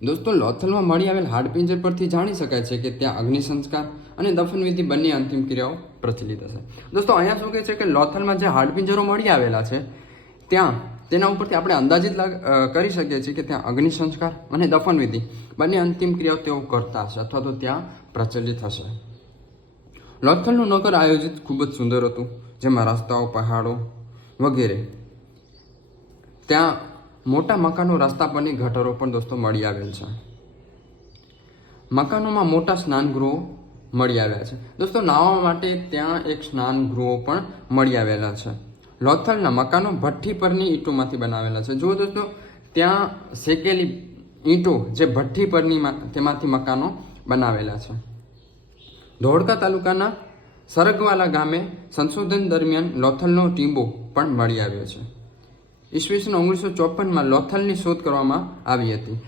દોસ્તો, લોથલમાં મળી આવેલ હાડપિંજર પરથી જાણી શકાય છે કે ત્યાં અગ્નિ સંસ્કાર અને દફનવિધિ બંને અંતિમ ક્રિયાઓ પ્રચલિત હશે. દોસ્તો, અહીંયા શું કહે છે કે લોથલમાં જે હાડપિંજરો મળી આવેલા છે ત્યાં તેના ઉપરથી આપણે અંદાજિત કરી શકીએ છીએ કે ત્યાં અગ્નિ સંસ્કાર અને દફનવિધિ બંને અંતિમ ક્રિયાઓ તેઓ કરતા હશે અથવા તો ત્યાં પ્રચલિત હશે. લોથલનું નગર આયોજિત ખૂબ જ સુંદર હતું, જેમાં રસ્તાઓ, પહાડો વગેરે. ત્યાં મોટા મકાનો, રસ્તા પરની ગટરો પણ દોસ્તો મળી આવેલ છે. મકાનોમાં મોટા સ્નાનગૃહો મળી આવ્યા છે. દોસ્તો, નાહવા માટે ત્યાં એક સ્નાનગૃહો પણ મળી આવેલા છે. લોથલના મકાનો ભઠ્ઠી પરની ઈંટોમાંથી બનાવેલા છે. જો દોસ્તો, ત્યાં શેકેલી ઈંટો જે ભઠ્ઠી પરની તેમાંથી મકાનો બનાવેલા છે. ધોળકા તાલુકાના સરગવાલા ગામે સંશોધન દરમિયાન લોથલનો ટીંબો પણ મળી આવ્યો છે. ઈસવીસન 1954માં લોથલની શોધ કરવામાં આવી હતી.